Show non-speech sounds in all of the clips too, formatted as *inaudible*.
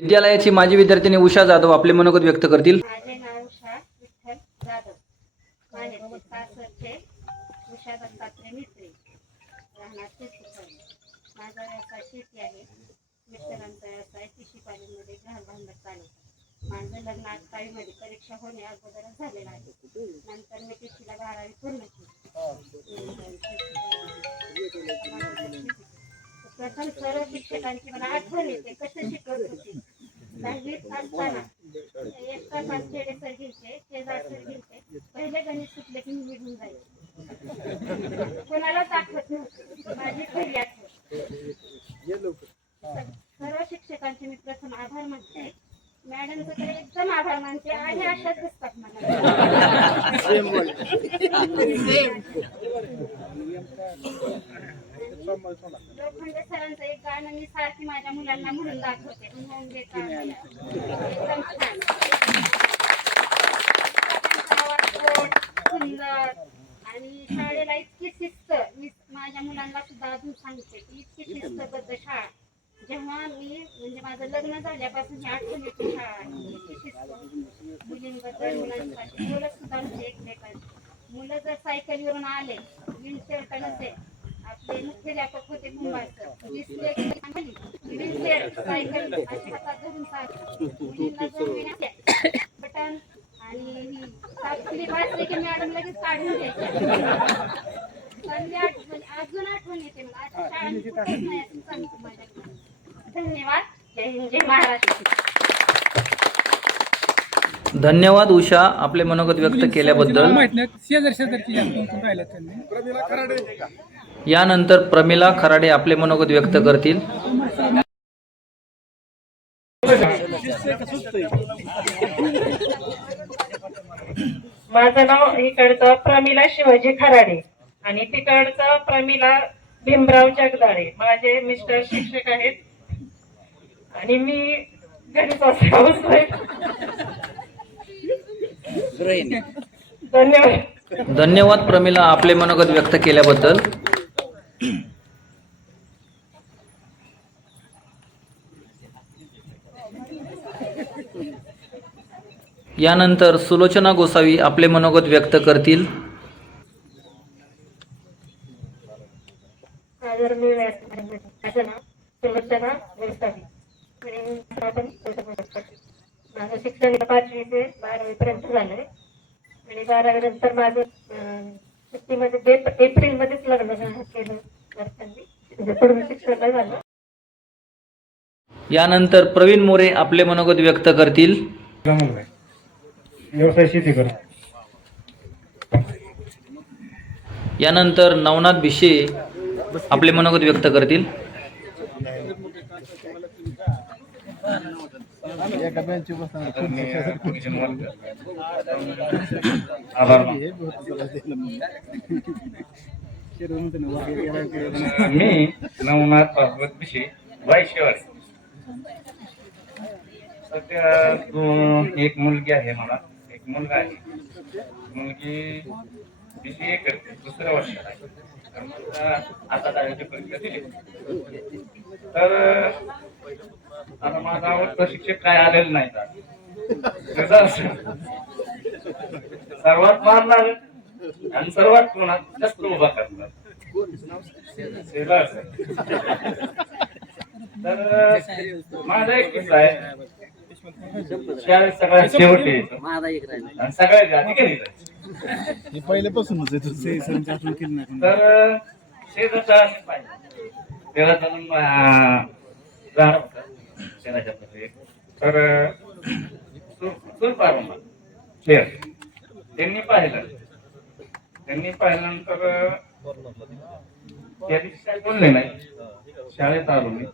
विद्यालयाची माजी विद्यार्थिनी उषा जाधव आपले मनोगत व्यक्त करतील. माझे नाव उषा विठ्ठल जाधव. माझे सासरचे उषा दत्तात्रय मित्रे. राहणार चित्रपणी माझा व्यवसाय शेती आहे. मिस्टरांचा व्यवसाय कृषी पालीमध्ये घर बांधत चालवतात माझं लग्न परीक्षा होणे अगोदरच झालेलं आहे. नंतर मी कृषीला बारावी पूर्ण केली. प्रथम सर्व शिक्षकांची मला आठवण येते कसं शिकवत होती. दहावीत असताना एक तास आमच्याकडे सर घ्यायचे शेजार सर घ्यायचे पहिले गणित सुटले की मी निघून जायचे. कोणालाच आठवत नव्हतं. माझी खरी आठवण. सर्व शिक्षकांचे मी प्रथम आभार मानते. मॅडमचं तर एकदम आभार मानते आणि अशाच दिसतात मला. लोखंडे सरांचं एक गाणं मी सारखी माझ्या मुलांना म्हणून दाखवते. म्हणून सुंदर. आणि शाळेला इतकी शिस्त. मी माझ्या मुलांना सुद्धा अजून सांगते की इतकी शिस्तबद्ध शाळा. जेव्हा मी म्हणजे माझं लग्न झाल्यापासून ही आठवणीची शाळा आहे. इतकी शिस्त. मुलींबद्दल मुलांसाठी. मुलं सुद्धा एकमेकांची. मुलं जर सायकलीवरून आले विंडशर्ट नसेल आपले होते सायकल अशी हातात धरून चालतात बटन आणि की मॅडम लगेच काढून घ्यायच्या आठवण अजून आठवण येते मला नाही असं सांगतो धन्यवाद जय हिंद जय महाराष्ट्र धन्यवाद उषा आपले मनोगत व्यक्त केल्याबद्दल यानंतर प्रमिला खराडे आपले मनोगत व्यक्त करतील. माझं नाव इकडचं प्रमिला शिवाजी खराडे आणि तिकडचं प्रमिला भीमराव जगदाळे. माझे मिस्टर शिक्षक आहेत. आणि मी घरीच. धन्यवाद. धन्यवाद प्रमिला आपले मनोगत व्यक्त केल्याबद्दल. यानंतर सुलोचना गोसावी आपले मनोगत व्यक्त करतील. माझं माझं शिक्षण पाचवी ते बारावी पर्यंत झालंय आणि बारावी नंतर माझं अं, सुट्टीमध्ये एप्रिल लग्न झालं केलं घरच्यांनी पूर्ण शिक्षण झालं यानंतर प्रवीण मोरे आपले मनोगत व्यक्त करतील. व्यवसाय शेती करतो यानंतर नवनाथ भिशे आपले मनोगत व्यक्त करतील. आभार. मी नवनाथ भागवत विषयी वायशेवाडी सध्या दोन एक मुलगी आहे मला एक मुलगा आहे. मुलगी बीसीए करते दुसऱ्या वर्षाला आहे. तर आता दहावीची परीक्षा दिली. तर आता माझा आवडता शिक्षक काय आलेलं नाही. का सर्वात मारणार आणि सर्वात कोणात जास्त उभा सर. तर माझा एक किस्सा आहे. शाळेत सगळ्यात शेवटी. आणि सगळ्यात आधी. हे पहिल्यापासूनच तर शेजारचा पाहिजे जाऊन होतं. त्यांनी पाहिलं. त्यांनी पाहिल्यानंतर त्या दिवशी काय बोलले नाही. शाळेत आलो मी.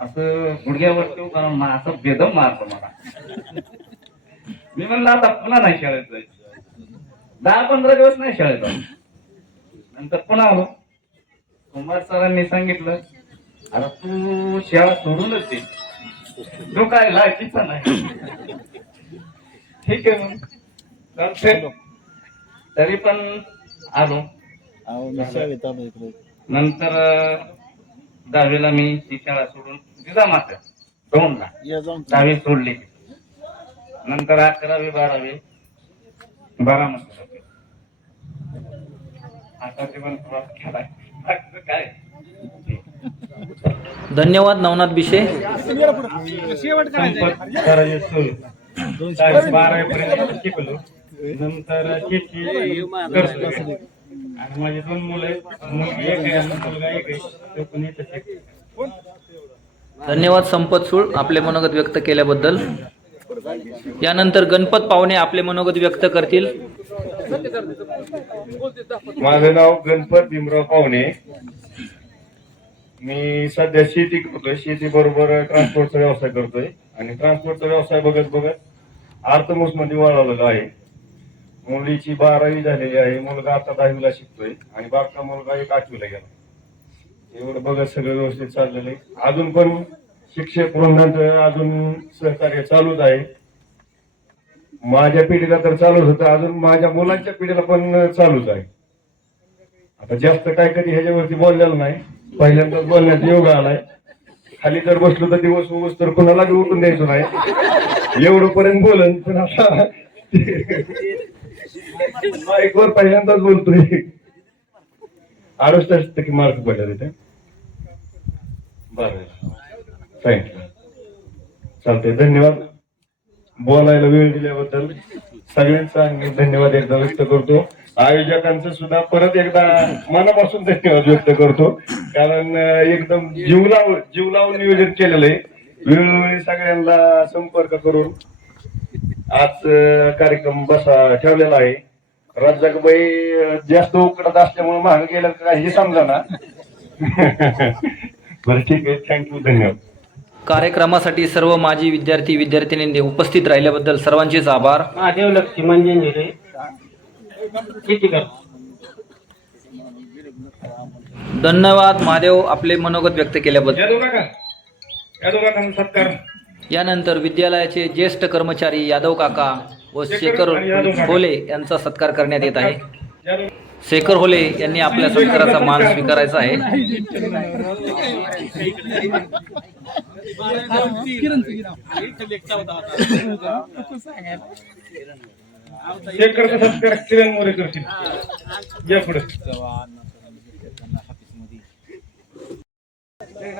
असं गुडघ्यावरती असं बेदम मारतो मला. मी म्हणलं आता पुन्हा नाही शाळेत जायचं. दहा पंधरा दिवस नाही शाळेत आलो. नंतर पुन्हा आलो. कुमार सरांनी सांगितलं आता तू शाळा सोडूनच दे. तू काय लायकीचा नाही. ठीक आहे मग. तरी पण आलो. नंतर दहावीला मी ती शाळा सोडून जिजामाता दोनदा या जाऊन दहावी सोडली. नंतर अकरावी बारावी बारामती होते. आता ते पण प्रवास केलाय. काय? धन्यवाद नवनाथ बिशे. शेवट करायचं संपत करायचे सुरू दहावी बारावी पर्यंत शिकलो. नंतर शेती करतो आणि माझी दोन मुलं आहेत. मुलगी एक आहे आणि मुलगा एक आहे. तो पण इथं शिकतो धन्यवाद संपत सूळ आपले मनोगत व्यक्त केल्याबद्दल. यानंतर गणपत पाहुणे आपले मनोगत व्यक्त करतील. माझं नाव गणपत भीमराव पाहुणे. मी सध्या शेती करतोय. शेती बरोबर ट्रान्सपोर्टचा व्यवसाय करतोय. आणि ट्रान्सपोर्टचा व्यवसाय बघत बघत आर्थमोस मध्ये वळवलेलो आहे. मुलीची बारावी झालेली आहे. मुलगा आता दहावीला शिकतोय आणि बारका मुलगा एक आठवीला गेला. एवढं बघत सगळं व्यवस्थित चाललेलं आहे. अजून पण शिक्षक वृंदांचं अजून सहकार्य चालूच आहे. माझ्या पिढीला तर चालूच होतं. अजून माझ्या मुलांच्या पिढीला पण चालूच आहे. आता जास्त काय कधी ह्याच्यावरती बोललेलं नाही. पहिल्यांदाच बोलण्याचा योग आलाय. खाली जर बसलो तर दिवस उगस तर कुणाला उठून द्यायचो नाही. एवढं पर्यंत बोलन पण आता माईकवर पहिल्यांदाच बोलतोय. अडुसष्ट टक्के मार्क पडले तिथे बरं. थँक्यू चालतंय. धन्यवाद. बोलायला वेळ दिल्याबद्दल सगळ्यांचा मी धन्यवाद एकदा व्यक्त करतो. आयोजकांचं सुद्धा परत एकदा मनापासून धन्यवाद व्यक्त करतो. कारण एकदम जीवलाव जीवलावून नियोजन केलेलं आहे. वेळोवेळी सगळ्यांना संपर्क करून आज कार्यक्रम बसा ठेवलेला आहे. राजाबाई अं, जास्त उकडत असल्यामुळे महाग गेलं का हे समजा ना. *laughs* बरं ठीक आहे. थँक्यू धन्यवाद. कार्यक्रमासाठी सर्व माजी विद्यार्थी विद्यार्थिनींनी उपस्थित राहिल्याबद्दल सर्वांचेच आभार. महादेव लक्ष्मी मंजंजिरे शेती करतो धन्यवाद. महादेव आपले मनोगत व्यक्त केल्याबद्दल. सत्कार यानंतर विद्यालयाचे ज्येष्ठ कर्मचारी यादव काका व शेखर होले यांचा सत्कार करण्यात येत आहे. शेखर होले यांनी आपल्या सत्काराचा मान स्वीकारायचा आहे.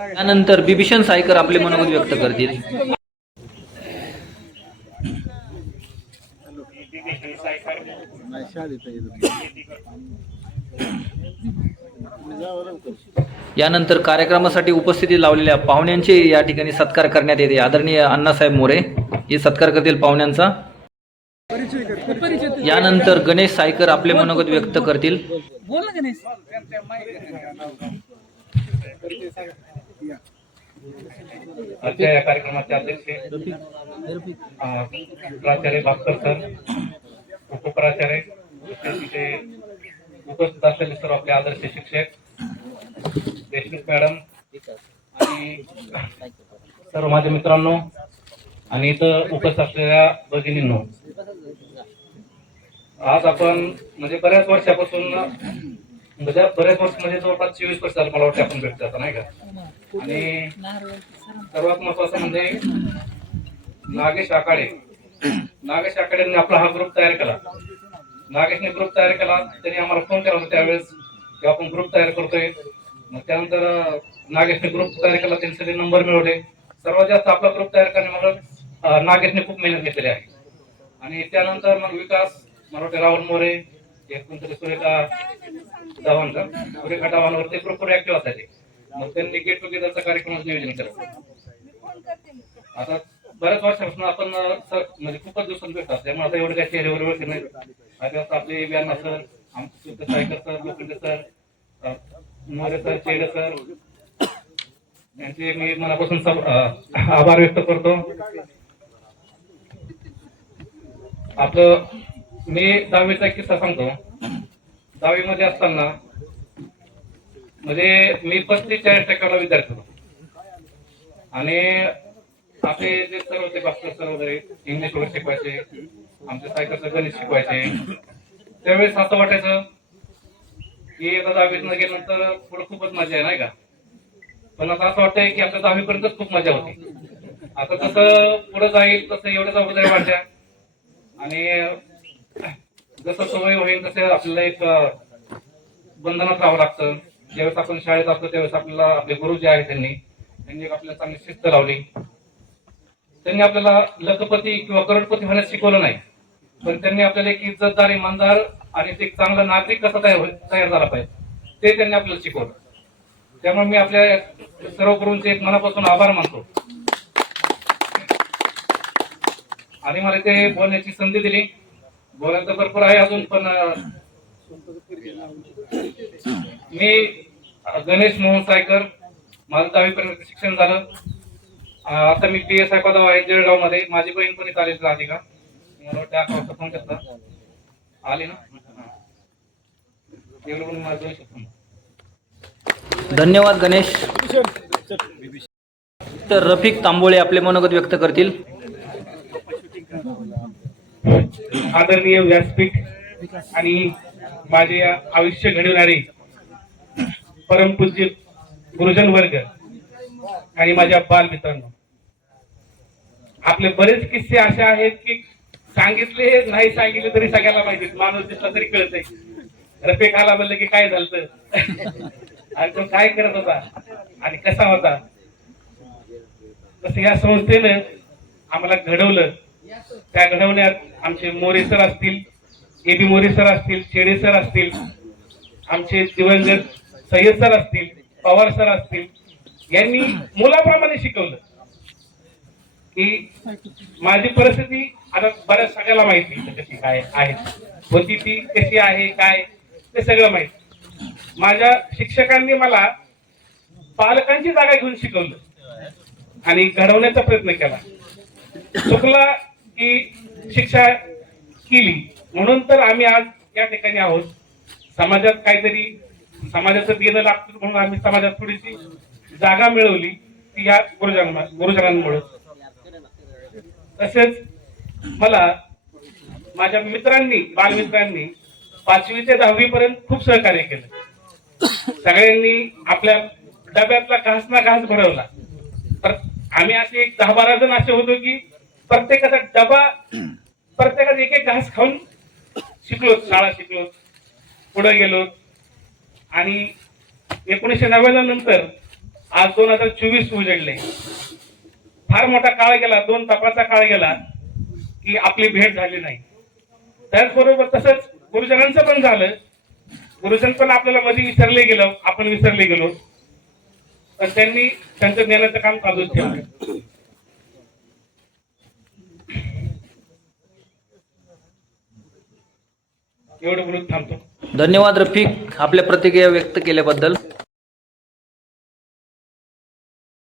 त्यानंतर बिभीषण सायकर आपले मनोगत व्यक्त करतील नाही शाळेत आहे इथं. जावं लवकर यानंतर कार्यक्रमासाठी उपस्थिती लावलेल्या पाहुण्यांचे या ठिकाणी सत्कार करण्यात येते. आदरणीय अण्णासाहेब मोरे हे सत्कार करतील पाहुण्यांचा. यानंतर गणेश सायकर आपले मनोगत व्यक्त करतील. बोल ना गणेश. आजच्या या कार्यक्रमाचे अध्यक्ष प्राचार्य भास्कर सर उपप्राचार्य तिथे उपस्थित असलेले सर्व आपले आदर्श शिक्षक देशमुख मॅडम आणि सर्व माझ्या मित्रांनो आणि इथं उपस्थित असलेल्या भगिनींनो. आज आपण म्हणजे बऱ्याच वर्षापासून म्हणजे बऱ्याच वर्ष म्हणजे जवळपास चोवीस वर्ष झालं मला वाटतं आपण भेटतो आता नाही का? आणि सर्वात महत्वाचं म्हणजे नागेश आकाडे नागेश अकॅडमीने आपला हा ग्रुप तयार केला. नागेशने ग्रुप तयार केला. त्यांनी आम्हाला फोन केला होता त्यावेळेस की आपण ग्रुप तयार करतोय. मग त्यानंतर नागेशने ग्रुप तयार केला. त्यांचे सगळे नंबर मिळवले. सर्वात जास्त आपला ग्रुप तयार करण्यामध्ये नागेशने खूप मेहनत घेतलेली आहे. आणि त्यानंतर मग विकास मला वाटतं मोरे एक कोणतरी सुरेखा चव्हाण का सुरेखा चव्हाणवर ते प्रॉपर ऍक्टिव्ह असायचे. मग त्यांनी गेट टुगेदरचा कार्यक्रमाचं नियोजन केलं. आता बऱ्याच वर्षापासून आपण सर म्हणजे खूपच दिवसांनी भेटतात त्यामुळे आता एवढं काही चेहऱ्यावर वगैरे नाही. आता आपले व्याना सर आमचे Saykar sir Lokhande sir More sir Chede sir यांचे मी मनापासून आभार व्यक्त करतो. आपलं मी दहावीचा एक किस्सा सांगतो. दहावीमध्ये असताना म्हणजे मी पस्तीस चाळीस टक्क्याला विद्यार्थी होतो. आणि आपले जे सर होते डॉक्टर सर वगैरे इंग्लिश वगैरे शिकवायचे आमचे सायकलचं गणित शिकवायचे. त्यावेळेस असं वाटायचं की आता दहावीत गेल्यानंतर पुढे खूपच मजा आहे नाही का? पण आता असं वाटतंय की आपल्या दहावीपर्यंतच खूप मजा होती. आता तसं पुढे जाईल तसं एवढ्या जबाबदारी माझ्या. आणि जसं सवय होईल तसं आपल्याला एक बंधनात राहावं लागतं. ज्यावेळेस आपण शाळेत असतो त्यावेळेस आपल्याला आपले गुरु जे आहेत त्यांनी त्यांनी आपल्याला चांगली शिस्त लावली. त्यांनी आपल्याला लखपती किंवा करोडपती होण्यास शिकवलं नाही. पण त्यांनी आपल्याला एक इज्जतदार इमानदार आणि एक चांगला नागरिक कसा तयार तयार झाला पाहिजे ते त्यांनी आपल्याला शिकवलं. त्यामुळे मी आपल्या सर्व गुरूंचे एक मनापासून आभार मानतो. आणि मला ते बोलण्याची संधी दिली. बोलायचं भरपूर आहे अजून पण मी गणेश मोहन सायकर माझं दहावीपर्यंत शिक्षण झालं. आता मी पी एस आय पदावर आहे जळगावमध्ये माझी बहीण पण इथं आलेली राहते का? मला वाटतं फोन करता आली ना. एवढं. धन्यवाद गणेश. तर रफिक तांबोळे आपले मनोगत व्यक्त करतील. आदरणीय व्यासपीठ आणि माझे आयुष्य घडवणारे परमपूज्य गुरुजन वर्ग आणि माझ्या बाल मित्रांनो आपले बरेच किस्से असे आहेत की सांगितले हे नाही सांगितले तरी सगळ्याला माहिती माणूस दिसला तरी कळतंय. रफिक खाला म्हणलं की काय झालं आणि तो काय करत होता? आणि कसा होता? तसं या संस्थेनं आम्हाला घडवलं. त्या घडवण्यात आमचे मोरे सर असतील ए बी मोरे सर असतील शेडे सर असतील आमचे दिवंगत सय्यद सर असतील पवार सर असतील यांनी मुलाप्रमाणे शिकवलं. की माझी परिस्थिती आता बऱ्याच सगळ्याला माहिती कशी काय आहे. होती ती कशी आहे काय? ते सगळं माहिती. माझ्या शिक्षकांनी मला पालकांची जागा घेऊन शिकवलं. आणि घडवण्याचा प्रयत्न केला. चुकला की शिक्षा केली. म्हणून तर आम्ही आज या ठिकाणी आहोत. समाजात काहीतरी समाजाचं देणं लागतं म्हणून आम्ही समाजात थोडीशी जागा मिळवली ती या गुरुजनां गुरुजनांमुळे. तसेच मला माझ्या मित्रांनी बालमित्रांनी पाचवी ते दहावी पर्यंत खूप सहकार्य केलं. सगळ्यांनी आपल्या डब्यातला घास ना घास भरवला. तर आम्ही असे एक दहा बारा जण असे होतो की प्रत्येकाचा डबा प्रत्येकाचा एक एक घास खाऊन शिकलो शाळा शिकलो पुढे गेलो आणि एकोणीसशे नव्याण्णव नंतर आज दोन हजार चोवीस उजडले. फार मोठा काळ गेला दोन तपाचा काळ गेला की आपली भेट झाली नाही. त्याचबरोबर तसंच गुरुजनांचं पण झालं. गुरुजन पण आपल्याला मध्ये विसरले गेलो आपण विसरले गेलो. पण त्यांनी त्यांचं ज्ञानाचं काम चालूच ठेवलं. एवढं बोलून थांबतो. धन्यवाद रफिक आपल्या प्रतिक्रिया व्यक्त केल्याबद्दल.